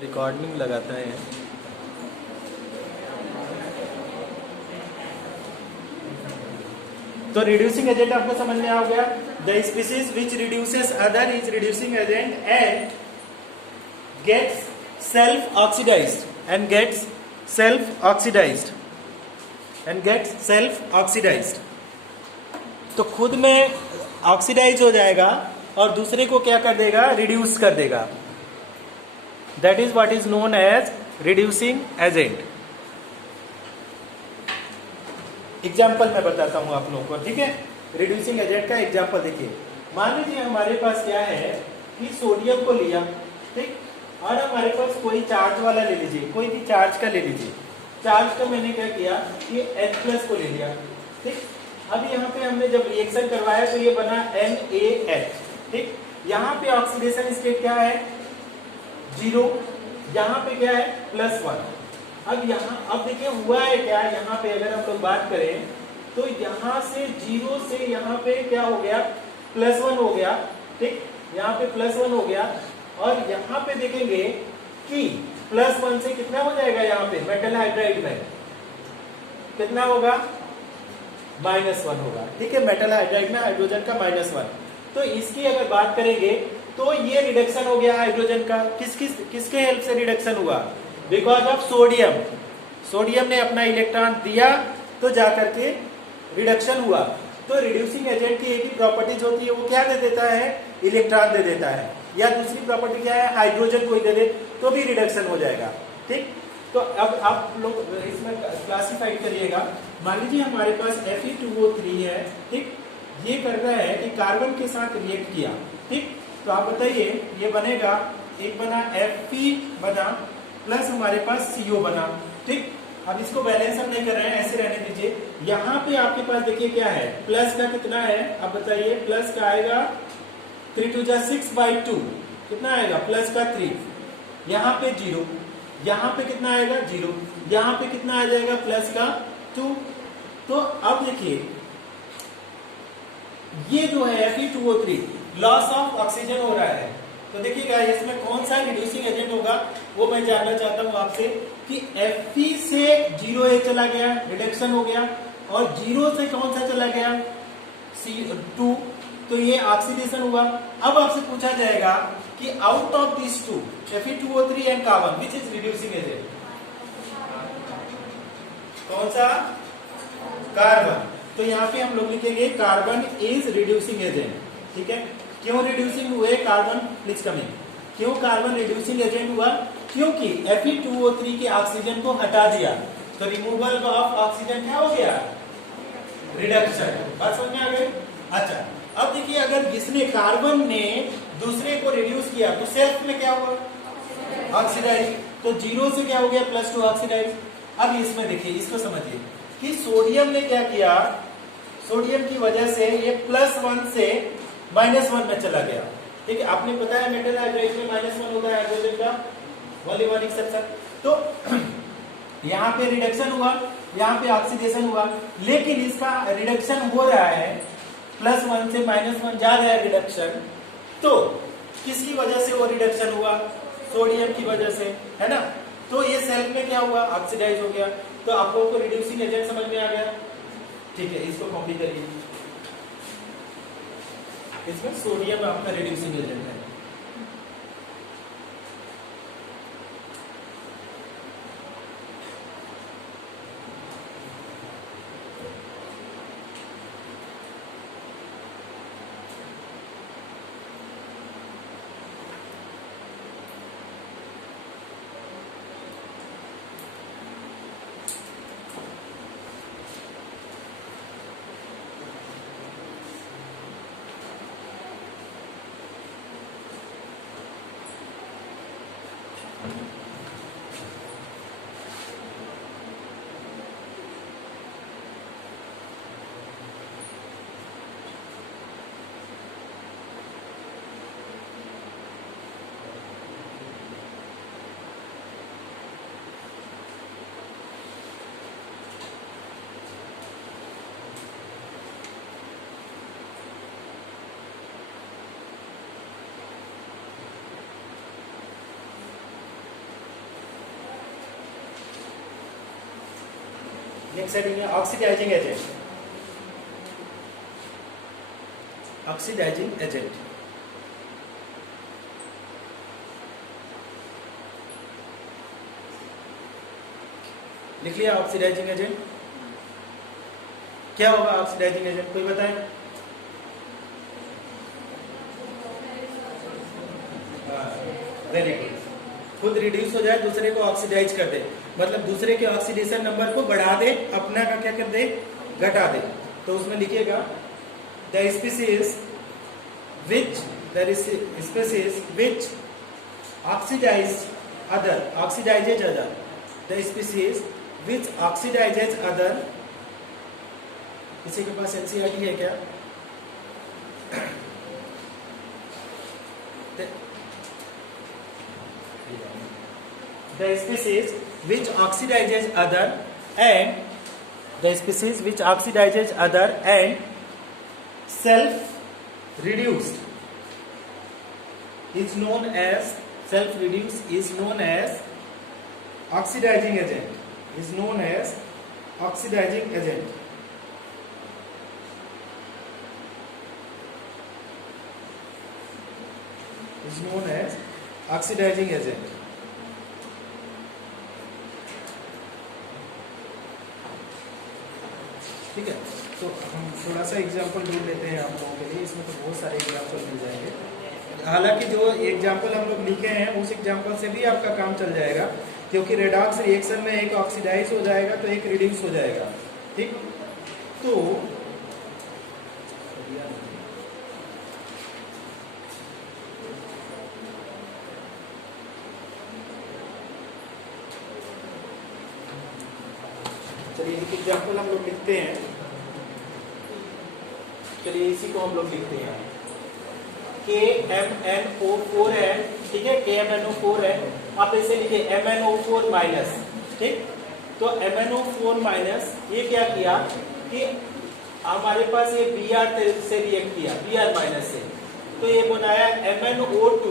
Recording लगाता है। तो रिड्यूसिंग एजेंट आपको समझ में आ गया। The species which reduces other is reducing agent and gets self oxidized and gets self oxidized तो खुद में ऑक्सीडाइज हो जाएगा और दूसरे को क्या कर देगा, रिड्यूस कर देगा। That is what is known as reducing agent. Example मैं बताता हूं आप लोगों को, ठीक है। रिड्यूसिंग एजेंट का एग्जाम्पल देखिए। मान लीजिए हमारे पास क्या है कि सोडियम को लिया, ठीक, और हमारे पास कोई चार्ज वाला ले लीजिए, कोई भी चार्ज का ले लीजिए। चार्ज का मैंने क्या किया कि H+ को ले लिया, ठीक। अब यहाँ पे हमने जब रिएक्शन करवाया तो ये बना NaH, ठीक। यहाँ पे ऑक्सीडेशन स्टेट क्या है, 0, यहाँ पे क्या है +1। अब यहाँ अब देखिए हुआ है क्या, यहाँ पे अगर हम लोग बात करें तो यहाँ से 0 से यहाँ पे क्या हो गया, +1 हो गया, ठीक। यहाँ पे +1 हो गया और यहाँ पे देखेंगे कि +1 से कितना हो जाएगा, यहाँ पे मेटल हाइड्राइड में कितना होगा, -1 होगा, ठीक है। मेटल हाइड्राइड में हाइड्रोजन का -1। तो इसकी अगर बात करेंगे तो ये रिडक्शन हो गया हाइड्रोजन का। किसके हेल्प से रिडक्शन हुआ, बिकॉज ऑफ सोडियम। सोडियम ने अपना इलेक्ट्रॉन दिया तो जाकर के रिडक्शन हुआ। तो रिड्यूसिंग एजेंट की एक ही प्रॉपर्टीज होती है, वो क्या दे देता है, इलेक्ट्रॉन दे देता है, या दूसरी प्रॉपर्टी क्या है, हाइड्रोजन कोई दे दे तो भी रिडक्शन हो जाएगा, ठीक। तो अब आप लोग इसमें क्लासिफाइड करिएगा। मान लीजिए हमारे पास Fe2O3 है, ठीक। ये कर रहा है कि कार्बन के साथ रिएक्ट किया, ठीक। तो आप बताइए ये बनेगा, एक बना Fe बना प्लस हमारे पास CO बना, ठीक। अब इसको बैलेंस हम नहीं कर रहे हैं, ऐसे रहने दीजिए। यहाँ पे आपके पास देखिए क्या है, प्लस का कितना है, अब बताइए प्लस का आएगा 3 × 6/2, कितना आएगा प्लस का 3, यहाँ पे 0, यहाँ पे कितना आएगा 0, यहाँ पे कितना आ जाएगा प्लस का 2। तो अब देखिए ये जो है Fe2O3 लॉस ऑफ ऑक्सीजन हो रहा है। तो देखिएगा इसमें कौन सा रिड्यूसिंग एजेंट होगा वो मैं जानना चाहता हूं आपसे कि Fe से 0A चला गया, रिडक्शन हो गया, और 0 से कौन सा चला गया, C2, तो ये ऑक्सीडेशन हुआ। अब आपसे पूछा जाएगा कि out of this two Fe2O3 and carbon which is reducing agent, कौन सा, कार्बन। तो यहाँ पे हम लोग लिखेंगे कार्बन इज रिड्यूसिंग एजेंट, ठीक है। क्यों रिड्यूसिंग हुए कार्बन, प्लीज कम इन, क्यों कार्बन रिड्यूसिंग एजेंट हुआ, क्योंकि Fe2O3 के ऑक्सीजन को हटा दिया, तो रिमूवल ऑफ ऑक्सीजन क्या हो गया, रिडक्शन। बात समझ में आ गई। अच्छा अब देखिए अगर जिसने कार्बन ने दूसरे को रिड्यूस किया तो सेल्फ में क्या हुआ, ऑक्सीडाइज, तो 0 से क्या हो गया +2 ऑक्सीडाइज। अब इसमें देखिए, इसको समझिए कि सोडियम ने क्या किया, सोडियम की वजह से ये +1 से -1 में चला गया, ठीक है। आपने पता है मेटल हाइड्राइड में -1 होता है हाइड्रोजन का, ओनली वन एक्सेप्शन। तो यहाँ पे रिडक्शन हुआ, यहाँ पे ऑक्सीडेशन हुआ, लेकिन इसका रिडक्शन हो रहा है, +1 से -1 जा रहा है रिडक्शन। तो किसकी वजह से वो रिडक्शन हुआ, सोडियम की वजह से, है ना। तो ये सेल्फ में क्या हुआ, ऑक्सीडाइज हो गया। तो आप लोगों को रिड्यूसिंग एजेंट समझ में आ गया, ठीक है। इसको कॉपी करिए, इसमें सोडियम आपका रिड्यूसिंग एजेंट है। नेक्स्ट हेडिंग है ऑक्सीडाइजिंग एजेंट। ऑक्सीडाइजिंग एजेंट, लिख लिया ऑक्सीडाइजिंग एजेंट। क्या होगा ऑक्सीडाइजिंग एजेंट, कोई बताए? वेरी गुड, खुद रिड्यूस हो जाए, दूसरे को ऑक्सीडाइज कर दे, मतलब दूसरे के ऑक्सीडेशन नंबर को बढ़ा दे, अपना का क्या कर दे, घटा दे। तो उसमें लिखिएगा the species which oxidize other, the species which oxidizes other. किसी के पास एनसीईआरटी है क्या? The species which oxidizes other and self-reduced is known as oxidizing agent. Is known as oxidizing agent. Is known as oxidizing agent. ठीक है, तो हम थोड़ा सा एग्जाम्पल ढूंढ लेते हैं आप लोगों के लिए। इसमें तो बहुत सारे एग्जाम्पल मिल जाएंगे। हालांकि जो एग्जाम्पल हम लोग लिखे हैं उस एग्जाम्पल से भी आपका काम चल जाएगा, क्योंकि रेडॉक्स रिएक्शन में एक ऑक्सीडाइज हो जाएगा तो एक रिड्यूस हो जाएगा। ठीक, तो चलिए एक एग्जाम्पल हम लोग लिखते हैं। चलिए इसी को हम लोग लिखते हैं, KMnO4 है, ठीक है, KMnO4 है। आप इसे लिखे MnO4 माइनस। ठीक, तो MnO4 माइनस ये क्या किया कि हमारे पास ये Br से रिएक्ट किया, Br माइनस से, तो ये बनाया MnO2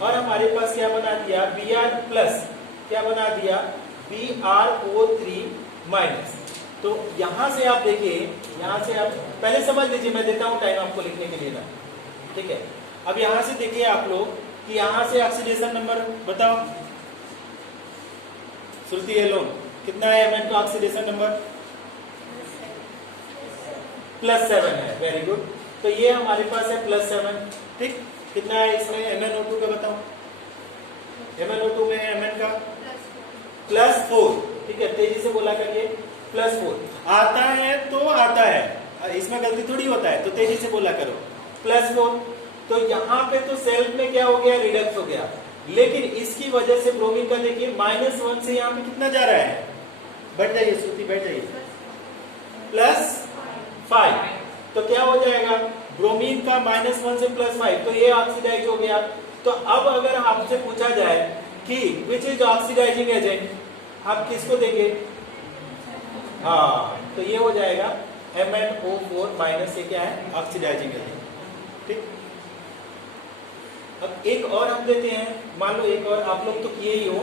और हमारे पास क्या बना दिया, Br प्लस क्या बना दिया, BrO3 माइनस। तो यहां से आप देखिए, यहां से आप पहले समझ लीजिए, मैं देता हूं टाइम आपको लिखने के लिए ना। ठीक है, अब यहां से देखिए आप लोग कि यहां से ऑक्सीडेशन नंबर बताओ श्रुति एलोन, कितना है Mn का ऑक्सीडेशन नंबर? +7 है। वेरी गुड, तो ये हमारे पास है +7। ठीक, कितना है इसमें MnO2 का बताओ? MnO2 में Mn का +4। ठीक है, तेजी से बोला करिए, +4 आता है तो आता है, इसमें गलती थोड़ी होता है, तो तेजी से बोला करो, +4। तो यहाँ पे तो सेल्फ में क्या हो गया, रिडक्स हो गया, लेकिन इसकी वजह से ब्रोमीन का देखिए -1 से यहाँ पे कितना जा रहा है, बैठ जाइए श्रुति, बैठ जाइए, +5। तो क्या हो जाएगा, ब्रोमीन का -1 से +5, तो ये ऑक्सीडाइज हो गया। तो अब अगर आपसे पूछा जाए कि विच इज ऑक्सीडाइजिंग एजेंट, आप किसको देंगे? हाँ, तो ये हो जाएगा MnO4 माइनस, ये क्या है, ऑक्सीडाइजिंग एजेंट। ठीक, अब एक और हम देते हैं, मान लो एक और आप लोग तो किए ही हो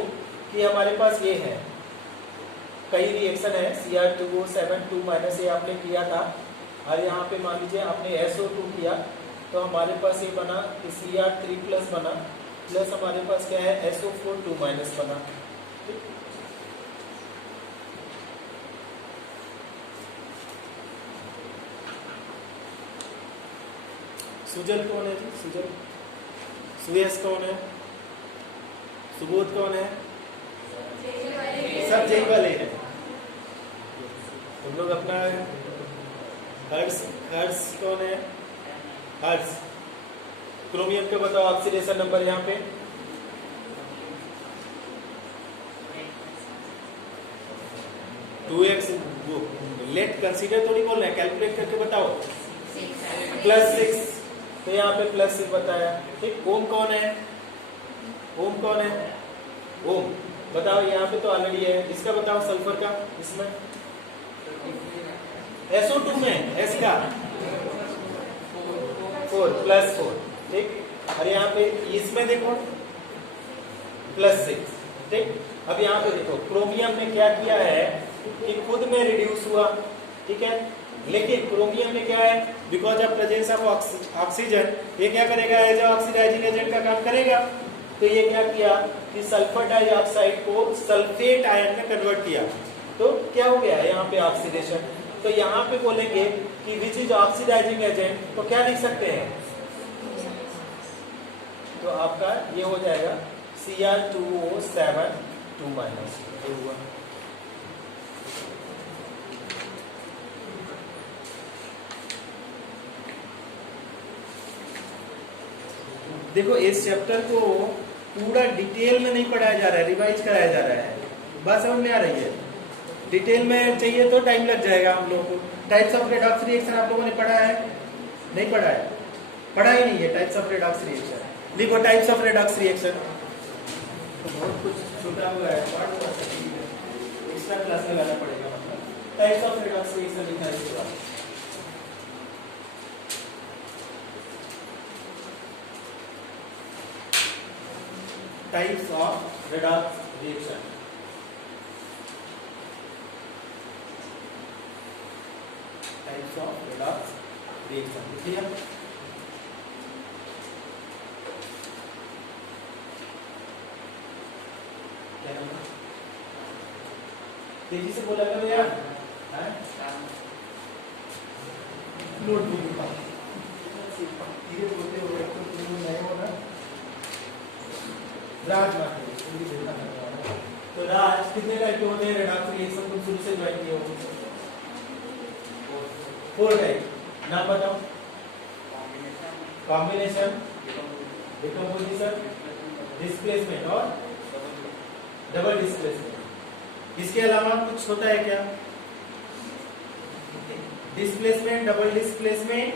कि हमारे पास ये है, कई रिएक्शन है, Cr2O7 माइनस ये आपने किया था, और यहाँ पे मान लीजिए आपने SO2 किया, तो हमारे पास ये बना कि Cr3+ बना, प्लस हमारे पास क्या है, SO4 माइनस बना। ठीक, सुजल कौन है जी? सुजल, सुयस कौन है? सुबोध कौन है? सब जेई वाले हैं। तुम लोग अपना हर्ष कौन है? हर्ष। क्रोमियम का बताओ ऑक्सीडेशन नंबर यहाँ पे, लेट कंसीडर थोड़ी बोल रहे हैं, कैलकुलेट करके बताओ, +6, तो यहाँ पे +6 बताया। ठीक, ओम कौन है? ओम कौन है? ओम बताओ, यहाँ पे तो ऑलरेडी है, इसका बताओ सल्फर का, इसमें SO2 में S का 4 ठीक, और यहाँ पे इसमें देखो +6। ठीक, अब यहाँ पे देखो क्रोमियम ने क्या किया है, कि खुद में रिड्यूस हुआ, ठीक है। लेकिन क्रोमियम में क्या है, because of presence of oxygen ये क्या करेगा, एज ऑक्सीडाइजिंग एजेंट का काम करेगा। तो ये क्या किया कि सल्फर डाइऑक्साइड को सल्फेट आयन में कन्वर्ट किया, तो क्या हो गया यहाँ पे ऑक्सीडेशन। तो यहाँ पे बोलेंगे कि विच इज ऑक्सीडाइजिंग एजेंट, तो क्या लिख सकते हैं, तो आपका ये हो जाएगा Cr2O7 2-, देखो इस चैप्टर को पूरा डिटेल में नहीं पढ़ाया जा रहा है, रिवाइज कराया जा रहा है, बात समझ में आ रही है। डिटेल में चाहिए तो टाइम लग जाएगा हम लोगों को। टाइप्स ऑफ रेडॉक्स रिएक्शन आप लोगों ने पढ़ा है, नहीं पढ़ा है, पढ़ा ही नहीं है टाइप्स ऑफ रेडॉक्स रिएक्शन। लिखो टाइप्स ऑफ रेडॉक्स रिएक्शन, तो बहुत कुछ छूटा हुआ है, एक्स्ट्रा क्लास लगाना पड़ेगा। टाइप्स ऑफ रेडॉक्स रिएक्शन लिखना है इसके बाद। Types of redox reaction. Types of redox reaction. Clear? क्या नंबर? तेजी से बोला करो यार। नोटबुक निकाल। धीरे बोलते हो तो तुम नए हो ना। राज तो राज कितने टाइप के होते हैं रेडॉक्स रिएक्शन, तुम शुरू से ज्वाइन किए हो? 4 टाइप, नाम बताओ। कॉम्बिनेशन, डिकम्पोजिशन, डिस्प्लेसमेंट और डबल डिस्प्लेसमेंट। इसके अलावा कुछ होता है क्या? Displacement, double displacement,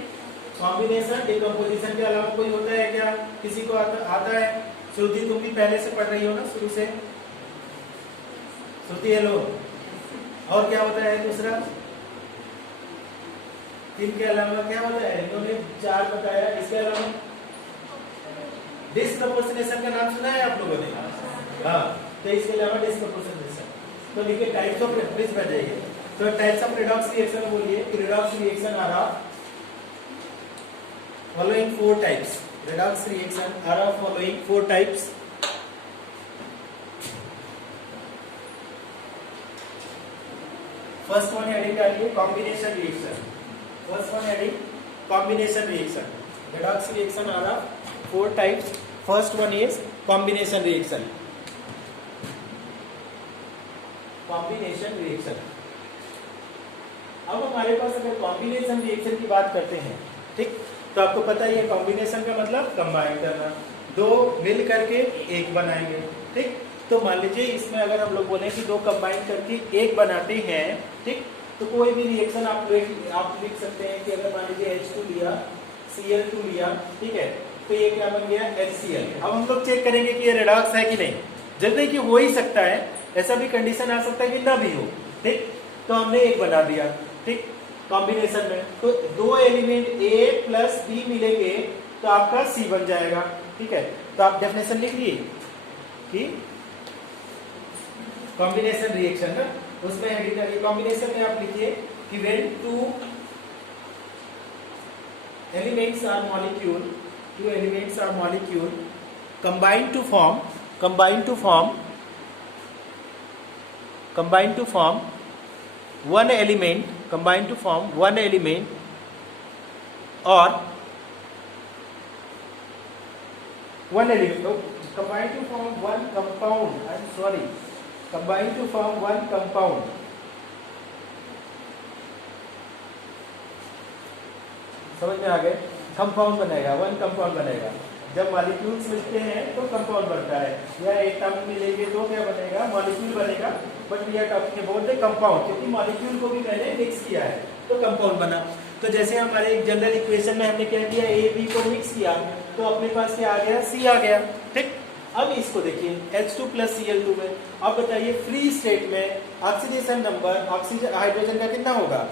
combination, decomposition के अलावा कोई होता है क्या? किसी को आता है? श्रुति तुम भी पहले से पढ़ रही हो ना शुरू से? श्रुति हेलो। और क्या होता है दूसरा? इनके अलावा क्या होता है? इन्होंने 4 बताया। इसके अलावा डिस्प्रपोर्शनेशन का नाम सुना है आप लोगों ने? हाँ, तो इसके अलावा डिस्प्रपोर्शनेशन। तो लिखिए टाइप्स ऑफ, प्लीज बैठ जाइए। तो टाइप्स ऑफ रेडॉक्स रिएक्शन बोलिए कि redox reaction are of following 4 types. Redox reaction are of following 4 types. First one heading डालिए combination reaction. First one heading combination reaction. Redox reaction are of 4 types. First one is combination reaction. Combination reaction. अब हमारे पास अगर combination reaction की बात करते हैं, ठीक, तो आपको पता ही है कॉम्बिनेशन का मतलब कंबाइन करना, 2 मिल करके एक बनाएंगे, ठीक। तो मान लीजिए इसमें अगर हम लोग बोले कि 2 कंबाइन करके एक बनाते हैं, ठीक, तो कोई भी रिएक्शन आप लिख सकते हैं कि अगर मान लीजिए H2 लिया, Cl2 लिया, ठीक है, तो ये क्या बन गया HCl। अब हम लोग चेक करेंगे कि ये रेडॉक्स है कि नहीं। जल्दी कि हो ही सकता है, ऐसा भी कंडीशन आ सकता है कि ना भी हो, ठीक। तो हमने एक बना दिया, ठीक, कॉम्बिनेशन में। तो 2 एलिमेंट A प्लस B मिलेंगे तो आपका C बन जाएगा, ठीक है। तो आप डेफिनेशन लिख लिए कि कॉम्बिनेशन रिएक्शन ना, उसमें कॉम्बिनेशन में आप लिखिए कि when 2 elements are molecule combine to form one element, combine to form one element or one element, no, combine to form one compound, I'm sorry, combine to form one compound, समझ में आ गए? Compound बनेगा, one compound बनेगा। जब molecules मिलते हैं तो compound बनता है, या एक टर्म मिलेंगे तो क्या बनेगा? मॉलिक्यूल बनेगा। But we are talking about the compound, क्योंकि मॉलिक्यूल को भी मैंने मिक्स किया है तो कंपाउंड बना। तो जैसे हमारे एक जनरल इक्वेशन में हमने क्या किया, ए बी को मिक्स किया तो अपने पास क्या आ गया? सी आ गया, ठीक। अब इसको देखिए H2 प्लस Cl2 में, अब बताइए फ्री स्टेट में ऑक्सीडेशन नंबर ऑक्सीजन हाइड्रोजन का कितना होगा?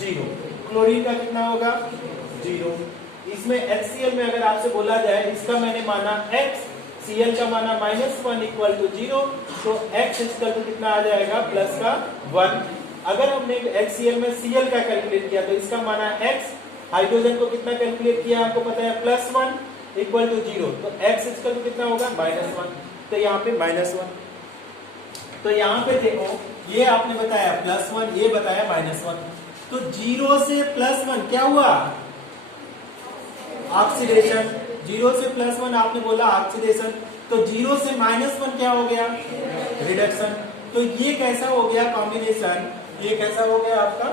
0। क्लोरीन का कितना होगा? 0। इसमें HCl में अगर आपसे बोला जाए, इसका मैंने माना X, Cl का माना -1 इक्वल टू 0, तो x इक्वल टू कितना आ जाएगा प्लस का 1। अगर हमने HCl में Cl का कैलकुलेट किया तो इसका माना x, हाइड्रोजन को कितना कैलकुलेट किया आपको पता है +1 इक्वल टू 0, तो x इक्वल टू कितना होगा -1, तो यहाँ पे -1। तो यहाँ पे देखो ये आपने बताया +1, ये बताया -1, तो 0 से +1 क्या हुआ ऑक्सीडेशन, 0 से +1 आपने बोला ऑक्सीडेशन, तो 0 से -1 क्या हो गया रिडक्शन। तो ये कैसा हो गया कॉम्बिनेशन, ये कैसा हो गया आपका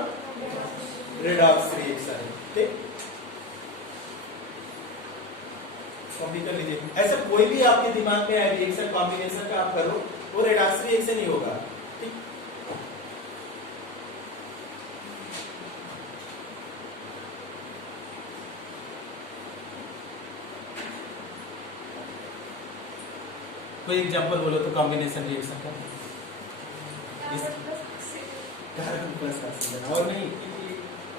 रिडॉक्स रिएक्शन। ठीक, कॉपी कर लीजिए। ऐसा कोई भी आपके दिमाग में है रिएक्शन कॉम्बिनेशन का आप करो, वो रिडॉक्स रिएक्शन ही होगा। ठीक, कोई एग्जांपल बोलो तो कॉम्बिनेशन रिएक्शन का। कार्बन प्लस ऑक्सीजन और नहीं,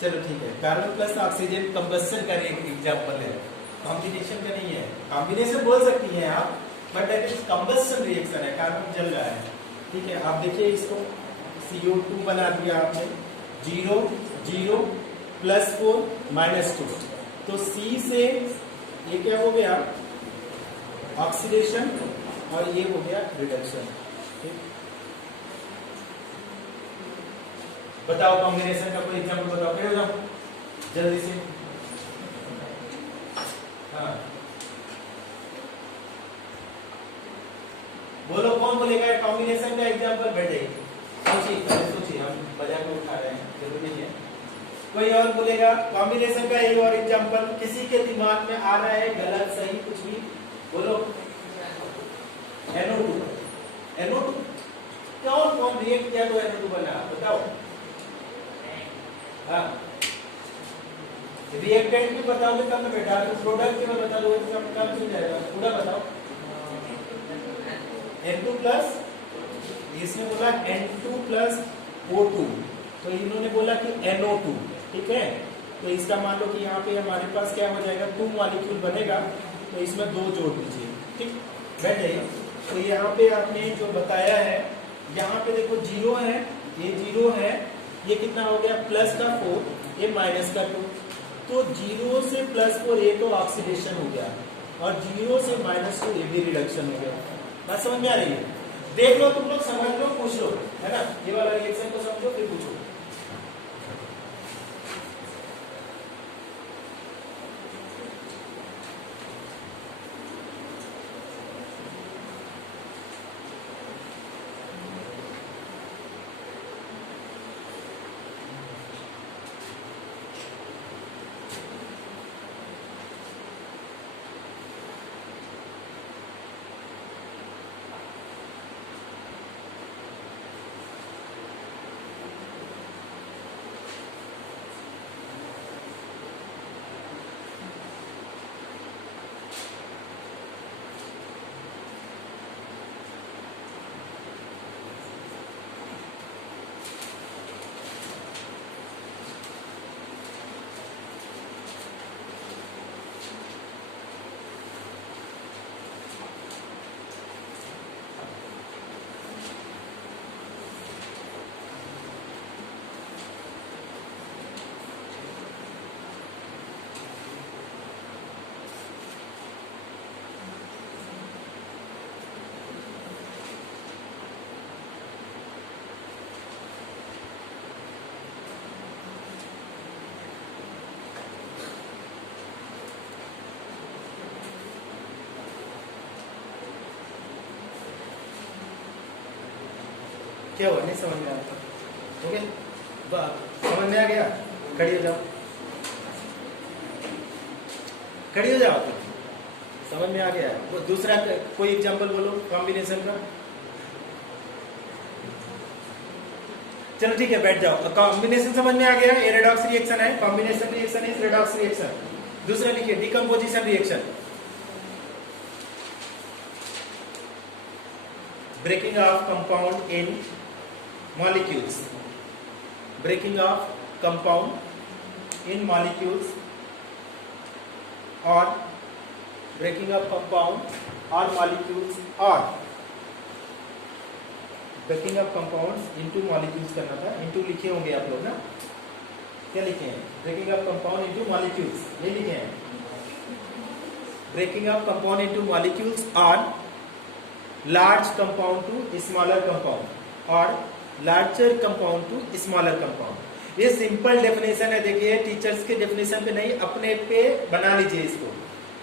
चलो ठीक है, कार्बन प्लस ऑक्सीजन कंबस्शन का एक एग्जांपल है, कॉम्बिनेशन का नहीं है। कॉम्बिनेशन बोल सकती हैं आप, but that is combustion reaction है, कार्बन जल रहा है। ठीक है, आप देखिए इसको CO2 बना दिया आपने, 0 0 +4 -2, तो C से ये क्या हो गया ऑक्सीडेशन और ये हो गया रिडक्शन। ठीक, बताओ कॉम्बिनेशन का कोई एग्जांपल बताओ, फिर बताओ जल्दी से। हाँ बोलो, कौन बोलेगा कॉम्बिनेशन का एग्जांपल, बैठे सोचिए, पहले सोचिए, हम मजाक में उठा रहे हैं, जरूरी नहीं है। कोई और बोलेगा कॉम्बिनेशन का एक और एग्जांपल, किसी के दिमाग में आ रहा है, गलत सही कुछ भी बोलो। NO2 कौन रिएक्ट किया तो NO2 बना, बताओ। हाँ, रिएक्टेंट भी बताओगे तब ना बेटा, तो प्रोडक्ट भी बता दोगे तो सब काम चल जाएगा, पूरा बताओ। N2 प्लस, इसने बोला N2 प्लस O2, तो इन्होंने बोला कि NO2। ठीक है, तो इसका मान लो कि यहाँ पे हमारे पास क्या हो जाएगा 2 मॉलिक्यूल बनेगा, तो इसमें 2 जोड़ दीजिए। ठीक, बैठ जाइए। तो यहाँ पे आपने जो बताया है, यहाँ पे देखो 0 है, ये 0 है, ये कितना हो गया +4, ये -2, तो 0 से +4 ये तो ऑक्सीडेशन हो गया, और 0 से -2 ये भी रिडक्शन हो गया। बात समझ में आ रही है? देख लो, तुम लोग समझ लो, पूछ लो, है ना, ये वाला रिएक्शन को समझो फिर पूछो। क्या हुआ, नहीं समझ में आता? हो गया, समझ में आ गया? खड़ी हो जाओ, खड़ी हो जाओ, समझ में आ गया। वो दूसरा कोई एग्जांपल बोलो कॉम्बिनेशन का। चलो ठीक है, बैठ जाओ। कॉम्बिनेशन समझ में आ गया, ये रेडॉक्स रिएक्शन है, combination reaction is redox reaction. दूसरा लिखिए decomposition reaction, breaking of compound in molecules, breaking of compound in molecules or breaking up compound और मॉलिक्यूल्स और breaking up compounds into molecules करना था, इनटू लिखे होंगे आप लोग ना, क्या लिखे हैं? Breaking up compound into molecules, ये लिखे हैं breaking up compound into molecules और large compound to smaller compound और larger compound to smaller compound. ये सिंपल डेफिनेशन है, देखिए टीचर्स के डेफिनेशन पे नहीं, अपने पे बना लीजिए इसको,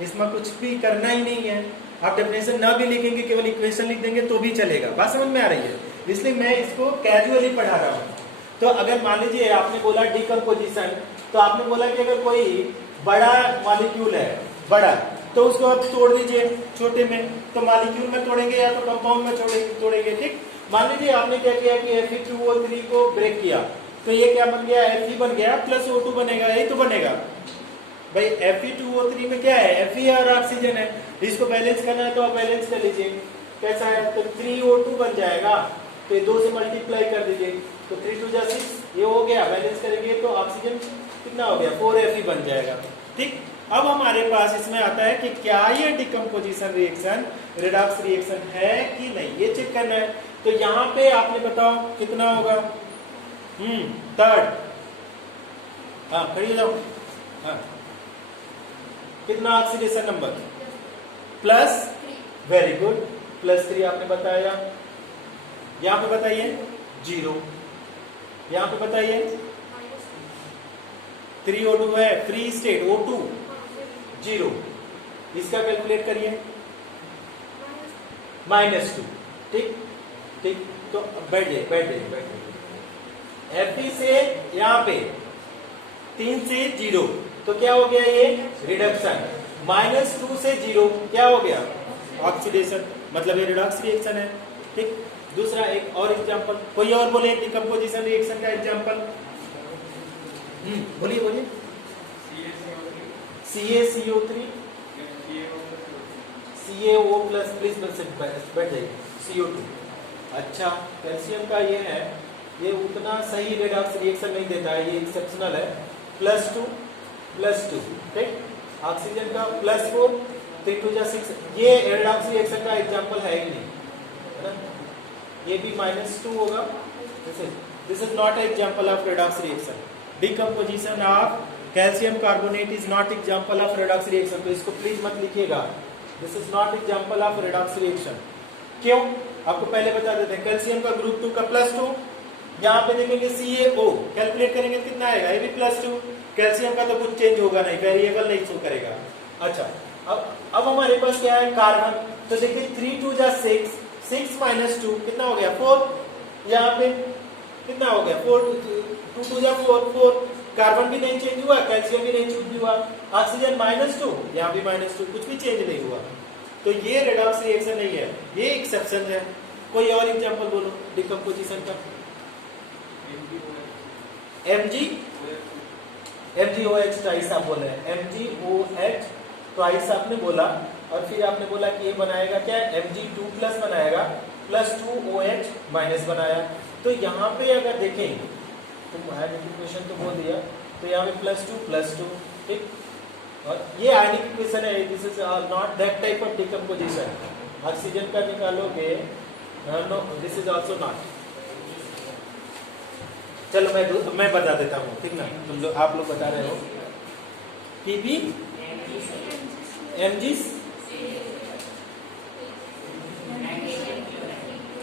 इसमें कुछ भी करना ही नहीं है। आप डेफिनेशन ना भी लिखेंगे, केवल इक्वेशन लिख देंगे तो भी चलेगा। बात समझ में आ रही है? इसलिए मैं इसको कैजुअली पढ़ा रहा हूँ। तो अगर मान लीजिए आपने बोला डिकम्पोजिशन, तो आपने बोला कि अगर कोई बड़ा मॉलिक्यूल है, बड़ा, तो उसको आप तोड़ दीजिए छोटे में, तो मॉलिक्यूल में तोड़ेंगे या तो कंपाउंड में तोड़ेंगे, ठीक। मान लीजिए आपने क्या किया कि Fe2O3 को ब्रेक किया, तो ये क्या बन गया? Fe बन गया प्लस O2 बनेगा, यही तो बनेगा भाई। Fe2O3 में क्या है? Fe और ऑक्सीजन है, इसको बैलेंस करना है तो आप बैलेंस कर लीजिए। कैसा है? तो 3O2 बन जाएगा, तो 2 से मल्टीप्लाई कर दीजिए, तो 3 2 जा 6, ये हो गया। बैलेंस करेंगे तो ऑक्सीजन कितना हो गया? 4Fe बन जाएगा, ठीक। अब हमारे पास इसमें आता है कि क्या ये डिकम्पोजिशन रिएक्शन रेडॉक्स रिएक्शन है कि नहीं, ये चेक करना है। तो यहाँ पे आपने बताओ कितना होगा? थर्ड, हाँ खड़ी हो जाओ, हाँ कितना oxidation number? Plus, very good, +3 आपने बताया। यहाँ पे बताइए 0, यहाँ पे बताइए 3O2 है, फ्री स्टेट O2 0, इसका कैलकुलेट करिए -2, ठीक ठीक। तो बैठ जाइए। Fe से यहाँ पे 3 से 0, तो क्या हो गया? ये रिडक्शन। -2 से 0 क्या हो गया? ऑक्सीडेशन, मतलब ये रिडॉक्स रिएक्शन है, ठीक। दूसरा एक और एग्जांपल, कोई और बोले डिकम्पोजिशन रिएक्शन का एग्जांपल। बोलिए। CaCO3 CaO प्लस, प्लीज बैठ जाइए, CO2। अच्छा, कैल्शियम का ये है, ये उतना सही रेडॉक्स रिएक्शन नहीं देता है, ये एक्सेप्शनल है। +2, ठीक। ऑक्सीजन का +4, 3 2 जा 6, ये रेडॉक्स रिएक्शन का एग्जांपल है ही नहीं, है ना। ये भी -2 होगा। This is not example of redox reaction. Decomposition of calcium carbonate is not example of redox reaction, तो इसको प्लीज मत लिखिएगा। This is not example of redox reaction. क्यों? आपको पहले बता देते हैं। कैल्शियम का ग्रुप 2 का +2, यहाँ पे देखेंगे CaO, कैलकुलेट करेंगे कितना आएगा? ये भी +2। कैल्शियम का तो कुछ चेंज होगा नहीं, वेरिएबल नहीं शो करेगा। अच्छा, अब हमारे पास क्या है? कार्बन। तो देखिए 3 2 जा 6, 6 -2 कितना हो गया? 4। यहाँ पे कितना हो गया? 4 2 2 जा 4। कार्बन भी नहीं चेंज हुआ, कैल्शियम भी नहीं चेंज हुआ। ऑक्सीजन -2, यहाँ भी -2, कुछ भी चेंज नहीं हुआ। तो ये रेडॉक्स रिएक्शन नहीं है, ये एक्सेप्शन है। कोई और एग्जांपल बोलो डिकम्पोजिशन का। MgOH ट्वाइस आप बोल रहे हैं, MgOH ट्वाइस आपने बोला, और फिर आपने बोला कि ये बनाएगा क्या? Mg2+ बनाएगा, +2OH- बनाया। तो यहाँ पे अगर देखें, तो आयनिक इक्वेशन तो बोल दिया, तो यहाँ पे +2, ठीक। और ये आयनिक इक्वेशन है, this is not that type of decomposition. Oxygen का निकालोगे, no, this is also not. चलो मैं बता देता हूँ, ठीक ना। तुम लोग, आप लोग बता रहे हो Pb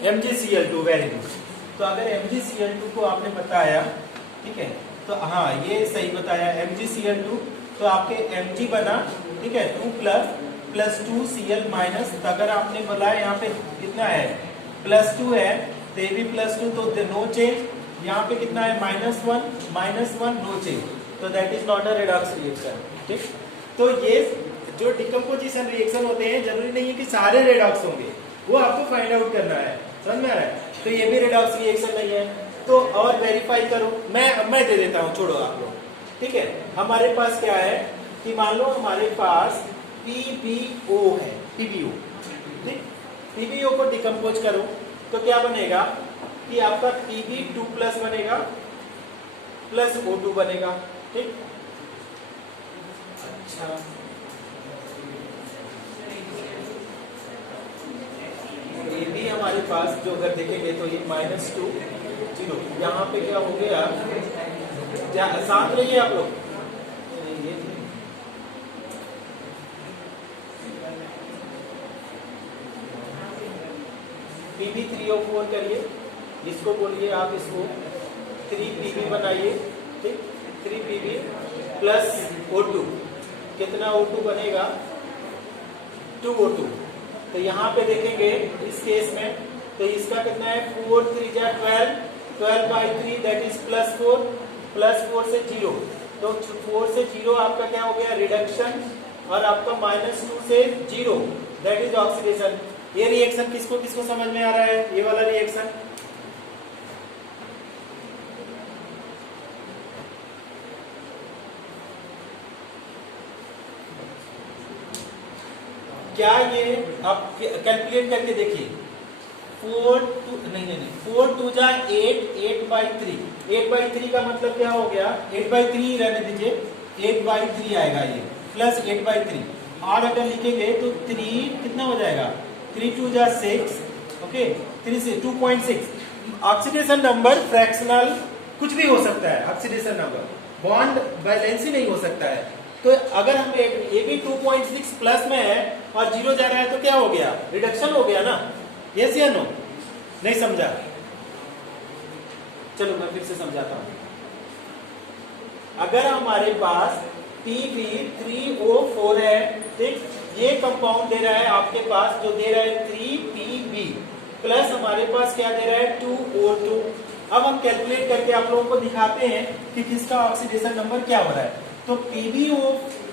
MgCl2, वेरी गुड। तो अगर MgCl2 को आपने बताया, ठीक है, तो हाँ ये सही बताया MgCl2, तो आपके Mg बना, ठीक है, 2 +2Cl-, तो अगर आपने बोला यहाँ पे कितना है? +2 है, तो ये भी +2, तो नो चेंज। यहाँ पे कितना है? -1, नो चेंज, तो that is not a redox reaction, ठीक। तो ये जो डिकम्पोजिशन रिएक्शन होते हैं, जरूरी नहीं है कि सारे रेडॉक्स होंगे, वो आपको फाइंड आउट करना है, समझ में आ रहा है। तो ये भी रेडॉक्स रिएक्शन नहीं है, तो और वेरीफाई करो। मैं दे देता हूँ, छोड़ो आप लोग, ठीक है। हमारे पास क्या है कि मान लो हमारे पास PbO है, PbO, ठीक। PbO को डिकम्पोज करो तो क्या बनेगा कि आपका Pb2+ बनेगा, +O2 बनेगा, ठीक। अच्छा, ए बी हमारे पास जो अगर देखेंगे तो ये -2 0, यहाँ पे क्या हो गया, क्या साथ रहिए आप लोग, PB 3O4 करिए, इसको बोलिए आप, इसको 3PB बनाइए, ठीक, 3PB प्लस O2, कितना O2 बनेगा, 2O2। तो यहाँ पे देखेंगे इस केस में, तो इसका कितना है, 4 3 जा 12, 12/3 दैट इज +4, +4 से 0, तो 4 से 0 आपका क्या हो गया, रिडक्शन, और आपका -2 से 0 दैट इज ऑक्सीडेशन। ये रिएक्शन किसको किसको समझ में आ रहा है, ये वाला रिएक्शन, क्या ये आप कैलकुलेट करके देखिए, 4 2 जा 8, 8/3, 8/3 का मतलब क्या हो गया, 8/3 रहने दीजिए, 8/3 आएगा ये, प्लस 8/3, और अगर लिखेंगे तो 3 कितना हो जाएगा, 3 2 जा 6, ओके, 3 से 2.6। ऑक्सीडेशन नंबर फ्रैक्शनल कुछ भी हो सकता है, ऑक्सीडेशन नंबर बॉन्ड बैलेंस ही नहीं हो सकता है। तो अगर हम ये भी 2.6 प्लस में है और 0 जा रहा है तो क्या हो गया, रिडक्शन हो गया ना, यस या नो, नहीं समझा, चलो मैं फिर से समझाता हूं। अगर हमारे पास PB3O4 है, ठीक, ये कंपाउंड दे रहा है आपके पास, जो दे रहा है 3PB प्लस हमारे पास क्या दे रहा है, 2O2। अब हम कैलकुलेट करके आप लोगों को दिखाते हैं कि किसका ऑक्सीडेशन नंबर क्या हो रहा है। तो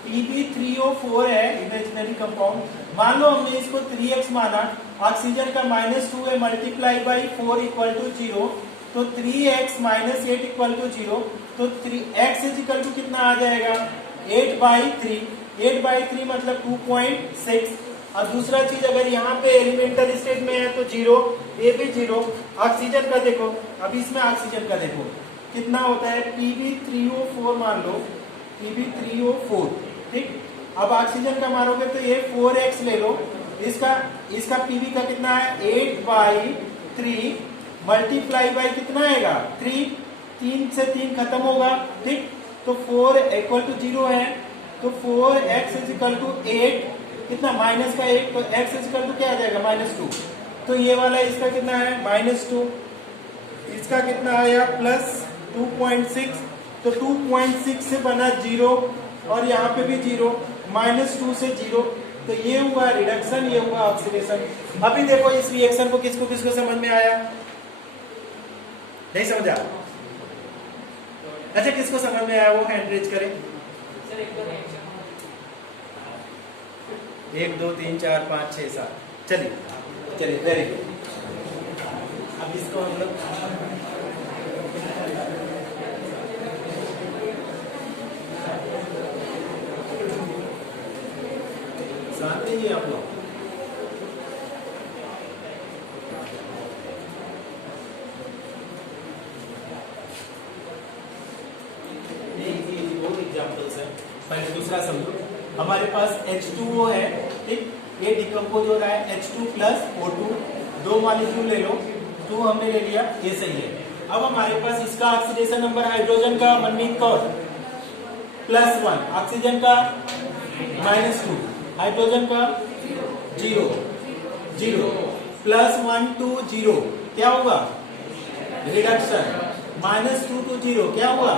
PB3O4 है इमेजिनरी कंपाउंड, मान लो हमने इसको 3x माना, ऑक्सीजन का -2 है, मल्टीप्लाई बाई 4 इक्वल टू 0, तो 3x - 8 इक्वल टू 0, तो 3x इज इक्वल टू कितना आ जाएगा, 8/3, 8/3 मतलब 2.6। और दूसरा चीज, अगर यहाँ पे एलिमेंटल स्टेट में है तो 0, ये भी 0। ऑक्सीजन का देखो, अभी इसमें ऑक्सीजन का देखो कितना होता है, PB3O4 मान लो, PB3O4, ठीक, अब ऑक्सीजन का मारोगे तो ये 4x ले लो, इसका PB का कितना है, 8/3 मल्टीप्लाई बाई कितना आएगा, 3, 3 से 3 खत्म होगा, ठीक, तो 4 इक्वल टू 0 है, तो 4x इज इक्वल टू 8, कितना, माइनस का 1, तो x इज इक्वल टू क्या आ जाएगा, -2, तो ये वाला इसका कितना है, -2, इसका कितना आया, प्लस 2.6, तो 2.6 से बना 0, और यहाँ पे भी 0, -2 से 0, तो ये हुआ रिडक्शन, ये हुआ ऑक्सीडेशन। अभी देखो इस रिएक्शन को किसको किसको समझ में आया, नहीं समझा, अच्छा किसको समझ में आया वो हैंड रेज करें, 1 2 3 4 5 6 7, चलिए चलिए, वेरी गुड। अब इसको हम लोग साथ में ही आप लोग एग्जाम्पल्स है, पहले दूसरा समझो। हमारे पास H2O है, ठीक, ये डिकम्पोज हो रहा है, H2 प्लस O2, 2 मॉलिक्यूल ले लो, 2 हमने ले लिया, ये सही है। अब हमारे पास इसका ऑक्सीडेशन नंबर, हाइड्रोजन का मनमीत कौर +1, ऑक्सीजन का -2, हाइड्रोजन का 0 0, +1 2 0, क्या होगा, रिडक्शन, -2 to 0 क्या हुआ,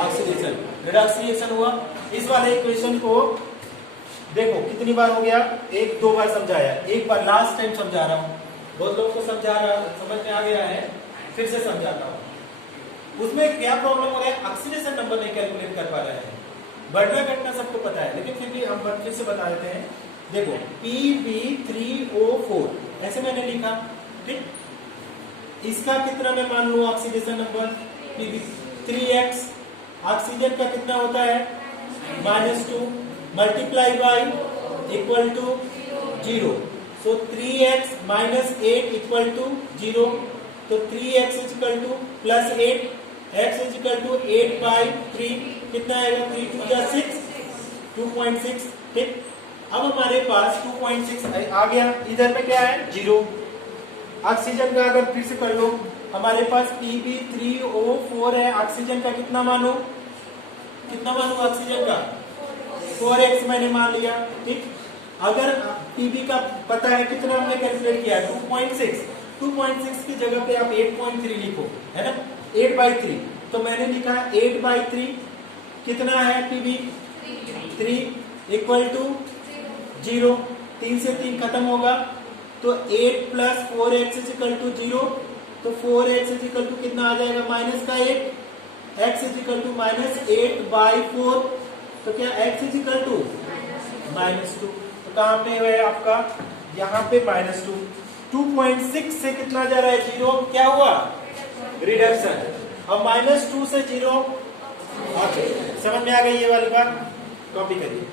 ऑक्सीडेशन, रिडक्स रिएक्शन हुआ। इस वाले इक्वेशन को देखो कितनी बार हो गया, 1 2 बार समझाया, एक बार लास्ट टाइम समझा रहा हूँ, बहुत लोग को समझ में आ गया है, फिर से समझाता हूँ। उसमें क्या प्रॉब्लम हो रहा है, ऑक्सीडेशन नंबर नहीं कैलकुलेट कर पा रहे हैं, बढ़ना घटना सबको पता है, लेकिन फिर भी हम फिर से बता देते हैं। देखो PB3O4 ऐसे मैंने लिखा, ठीक, इसका कितना मैं मान लू oxidation number, PB 3x, oxygen का कितना होता है, -2 multiply by equal to 0, so 3x - 8 equal to 0, तो 3x is equal to +8, x is equal to 8/3, कितना आएगा, 3 2 जा 6, 2.6, ठीक। अब हमारे पास 2.6 आ गया, इधर में क्या है 0, ऑक्सीजन का अगर फिर से कर लो, हमारे पास Pb3O4 है, ऑक्सीजन का कितना मानो ऑक्सीजन का 4x मैंने मान लिया, ठीक। अगर Pb का पता है कितना हमने कैलकुलेट किया 2.6 की जगह पे आप 8.3 लिखो, है ना, 8/3, तो मैंने लिखा 8/3 कितना है Pb 3 इक्वल टू 0, 3 से 3 खत्म होगा, तो 8 plus 4x is equal to 0, तो 4x इज इक्वल टू कितना आ जाएगा माइनस का 8, x इज इक्वल टू -8/4, तो क्या x इज इक्वल टू -2, तो कहाँ पे है आपका यहाँ पे -2, 2.6 से कितना जा रहा है 0, क्या हुआ रिडक्शन, अब -2 से 0, ओके समझ में आ गई ये वाली बात, कॉपी करिए।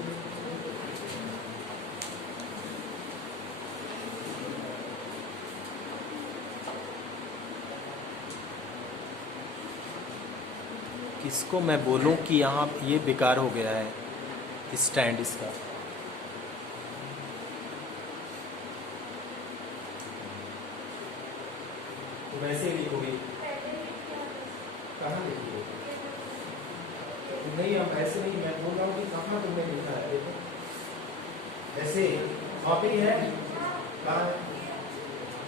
किसको मैं बोलूं कि यहाँ ये बेकार हो गया है स्टैंड इसका, तो वैसे ही लिखोगे, कहाँ लिखोगे, नहीं हम ऐसे नहीं, मैं बोल रहा हूँ कि कहाँ तुमने लिखा है, देखो ऐसे कॉपी है, कहाँ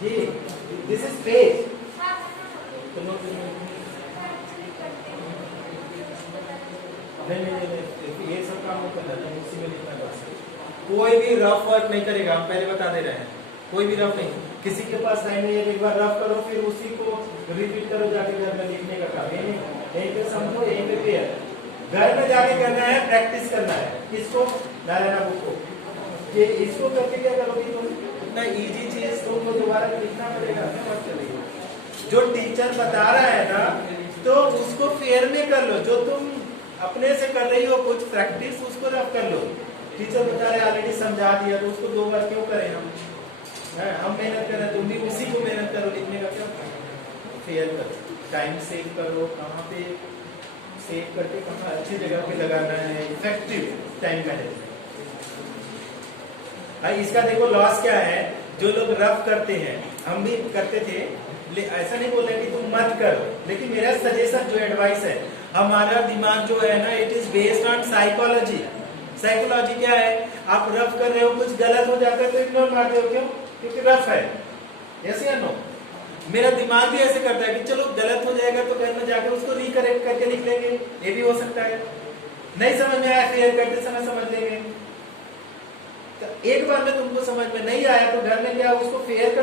जी दिस इज पेज, तो नहीं ये सब काम नहीं करना है, उसी में लिखना बस, कोई भी रफ वर्क नहीं करेगा, हम पहले बता दे रहे हैं, कोई भी रफ नहीं, किसी के पास टाइम नहीं है एक बार रफ करो फिर उसी को रिपीट करो जाके घर में लिखने का काम, यहीं पे समझो, यहीं पे क्लियर, घर में जाके करना है, प्रैक्टिस करना है, किसको नारायणा बुक को, ये इसको करके क्या करोगे तुम, इतना इजी चीज तुमको दोबारा लिखना पड़ेगा, मत चलेगा, जो टीचर बता रहा है ना तो उसको फेयर में कर लो, जो तुम अपने से कर रही हो कुछ प्रैक्टिस उसको रफ कर लो, टीचर बता रहे ऑलरेडी समझा दिया तो उसको 2 बार क्यों करें हम मेहनत कर रहे हैं, तुम भी उसी को मेहनत करो, लिखने का क्या फेयर करो, टाइम सेव करो, कहाँ पे सेव करके कहाँ अच्छी जगह पे लगाना है, इफेक्टिव टाइम मैनेजमेंट। इसका देखो लॉस क्या है, जो लोग रफ करते हैं, हम भी करते थे, ऐसा नहीं बोल रहे कि तुम मत करो, लेकिन मेरा सजेशन जो एडवाइस है, हमारा दिमाग जो है ना it is based on psychology, psychology क्या है, आप रफ कर रहे हो कुछ गलत हो जाता है तो इग्नोर मारते हो, क्यों, क्योंकि रफ है, यस या नो, मेरा दिमाग भी ऐसे करता है कि चलो गलत हो जाएगा तो घर में जाकर उसको रिकरेक्ट करके लिख लेंगे, ये भी हो सकता है, नहीं समझ में आया फेयर करते समय समझ लेंगे, तो एक बार में तुमको समझ में नहीं आया तो घर में क्या उसको फेयर